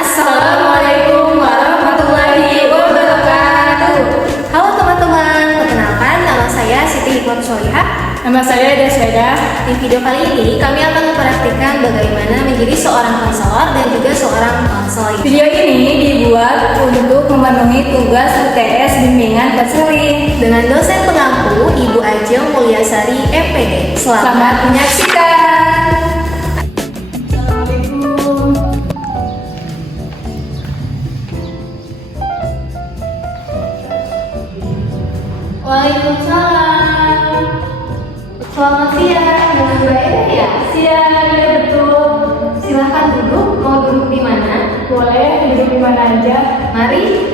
Assalamualaikum warahmatullahi wabarakatuh. Halo teman-teman, perkenalkan nama saya Siti Hikmat Solihah. Nama saya Desweda. Di video kali ini kami akan mempraktikkan bagaimana menjadi seorang konselor dan juga seorang konselor. Video ini dibuat untuk memenuhi tugas UTS bimbingan konseling Dengan dosen pengampu Ibu Ajeng Mulyasari MPD. Selamat menyaksikan. Waalaikumsalam. Selamat siang, dengan Mbak Eda ya? Siang, ya betul. Silahkan duduk, mau duduk di mana? Boleh duduk di mana aja. Mari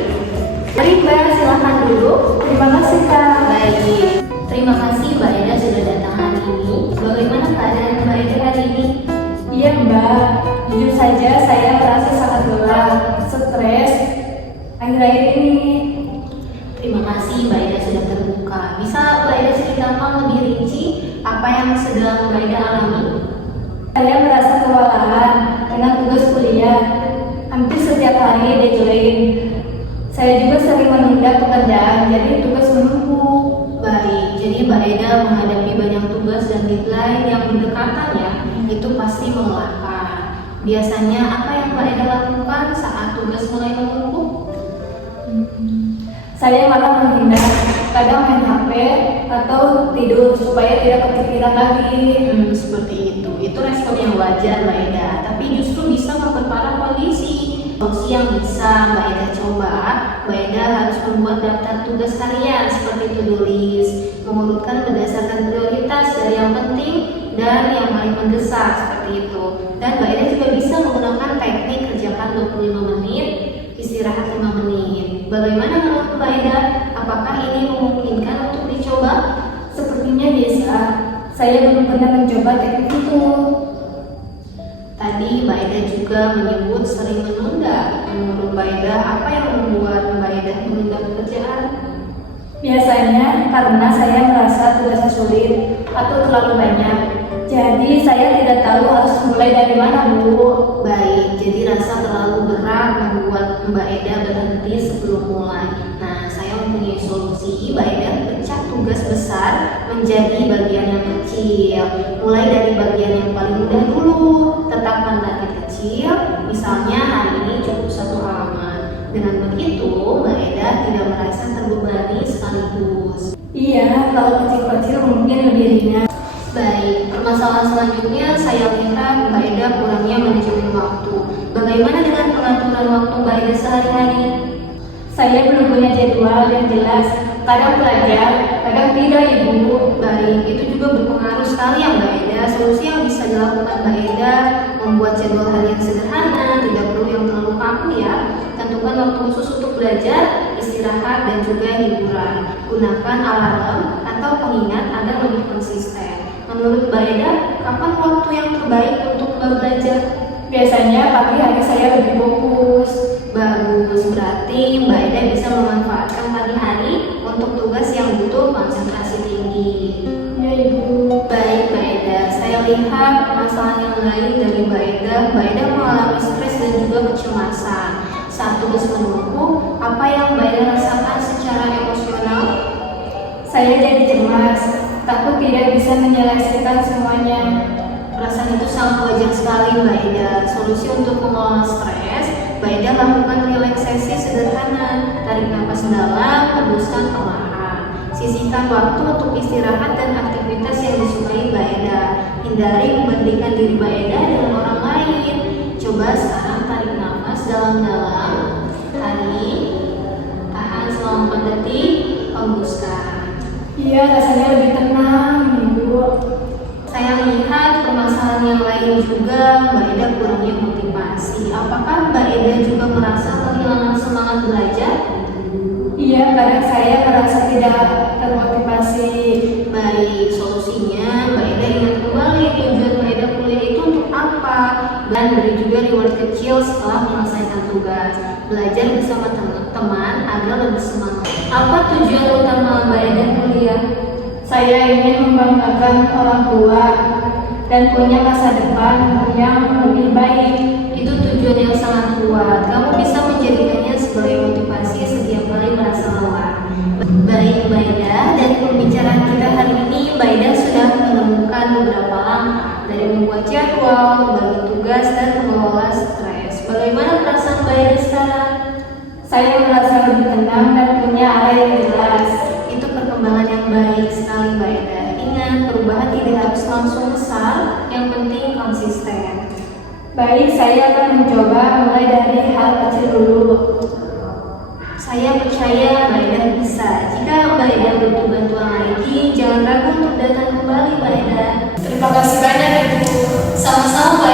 Mbak, silahkan duduk. Terima kasih Kak. Baik, terima kasih Mbak Eda sudah datang hari ini. Bagaimana keadaan Mbak Eda hari ini? Iya Mbak, jujur saja saya merasa sangat lelah, stres akhir-akhir ini. Terima kasih Mbak Eda sudah terbuka. Bisa Mbak Eda ceritakan lebih rinci apa yang sedang Mbak Eda alami? Saya merasa kewalahan dengan tugas kuliah. Hampir setiap hari deadline. Saya juga sering menunda pekerjaan, jadi tugas menumpuk. Baik, jadi Mbak Eda menghadapi banyak tugas dan deadline yang berdekatan ya, itu pasti melelahkan. Biasanya apa yang Mbak Eda lakukan saat tugas mulai menumpuk? Saya malah menghindar, kadang main HP atau tidur supaya tidak kepikiran lagi. Seperti itu. Itu respon yang wajar Mbak Eda, tapi justru bisa memperparah kondisi. Solusi yang bisa Mbak Eda coba, Mbak Eda harus membuat daftar tugas harian seperti to-do list, mengurutkan berdasarkan prioritas dari yang penting dan yang paling mendesak seperti itu. Dan Mbak Eda juga bisa menggunakan teknik kerjakan 25 menit, istirahat 5 menit. Bagaimana menurut Mbak Eda? Apakah ini memungkinkan untuk dicoba? Sepertinya bisa. Saya belum pernah mencoba teknik itu. Tadi Mbak Eda juga menyebut sering menunda. Menurut Mbak Eda, apa yang membuat Mbak Eda menunda pekerjaan? Biasanya karena saya merasa tugasnya sulit atau terlalu banyak. Jadi saya tidak tahu harus mulai dari mana, Bu. Baik, jadi rasa terlalu berat membuat Mbak Eda berhenti sebelum mulai. Nah, saya mempunyai solusi. Mbak Eda pecah tugas besar menjadi bagian yang kecil. Mulai dari bagian yang paling mudah dulu. Tetapkan target kecil, misalnya hari ini cukup 1 halaman. Dengan begitu, Mbak Eda tidak merasa terbebani sekaligus. Iya, kalau kecil-kecil mungkin lebih ringan. Baik, permasalahan selanjutnya saya lihat Mbak Eda kurangnya manajemen waktu. Bagaimana dengan pengaturan waktu Mbak Eda sehari-hari? Saya belum punya jadwal yang jelas. Kadang belajar, kadang tidak, Ibu. Baik, itu juga berpengaruh sekali ya Mbak Eda. Solusi yang bisa dilakukan Mbak Eda membuat jadwal harian sederhana, tidak perlu yang terlalu kaku ya. Tentukan waktu khusus untuk belajar, istirahat dan juga hiburan. Gunakan alarm atau pengingat agar lebih konsisten. Menurut Mbak Eda, kapan waktu yang terbaik untuk belajar? Biasanya pagi hari saya lebih fokus. Bagus, berarti Mbak Eda bisa memanfaatkan pagi hari untuk tugas yang butuh konsentrasi tinggi. Ya, Ibu. Baik Mbak Eda, saya lihat permasalahan yang lain dari Mbak Eda. Mbak Eda mengalami stres dan juga kecemasan. Saat tugas menumpuk, apa yang Mbak Eda rasakan secara emosional? Saya jadi cemas, takut tidak bisa menyelesaikan semuanya. Perasaan itu sangat wajar sekali Mbak Eda. Solusi untuk mengelola stres, Mbak Eda lakukan relaksasi sederhana. Tarik nafas dalam, hembuskan perlahan. Sisihkan waktu untuk istirahat dan aktivitas yang disukai Mbak Eda. Hindari membandingkan diri Mbak Eda dengan orang lain. Coba sekarang tarik nafas dalam-dalam. Tarik, tahan selama 4 detik, hembuskan. Iya, rasanya lebih tenang, Ibu. Saya lihat permasalahan yang lain juga Mbak Eda kurangnya motivasi. Apakah Mbak Eda juga merasa kehilangan semangat belajar? Iya, kadang saya merasa tidak termotivasi. Baik, solusinya Mbak Eda ingat kembali tujuan Mbak Eda kuliah itu untuk apa, dan beri juga reward kecil setelah menyelesaikan tugas. Belajar bersama teman agar lebih semangat. Apa tujuan utama Mbak Eda kuliah? Saya ingin membanggakan orang tua dan punya masa depan yang lebih baik. Itu tujuan yang sangat kuat. membuat jadwal, membagi tugas, dan mengelola stres. Bagaimana perasaan Mbak Eda sekarang? Saya merasa lebih tenang dan punya arah yang jelas. Itu perkembangan yang baik sekali Mbak Eda. Ingat, perubahan tidak harus langsung besar, yang penting konsisten. Baik, saya akan mencoba mulai dari hal kecil dulu. Saya percaya Mbak Eda bisa. Jika Mbak Eda butuh bantuan lagi, jangan ragu untuk datang kembali Mbak Eda. Terima kasih banyak Ibu. Sama-sama